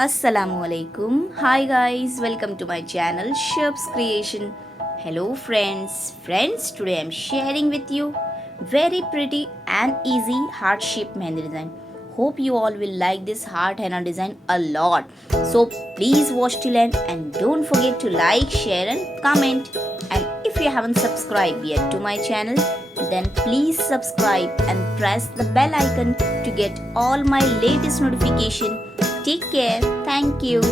Assalamualaikum. Hi guys, welcome to my channel Shab's Creation. Hello friends, today I'm sharing with you very pretty and easy heart shape mehndi design. Hope you all will like this heart henna design a lot. So please watch till end and don't forget to like, share and comment. And if you haven't subscribed yet to my channel, then please subscribe and press the bell icon to get all my latest notification. Take care. Thank you.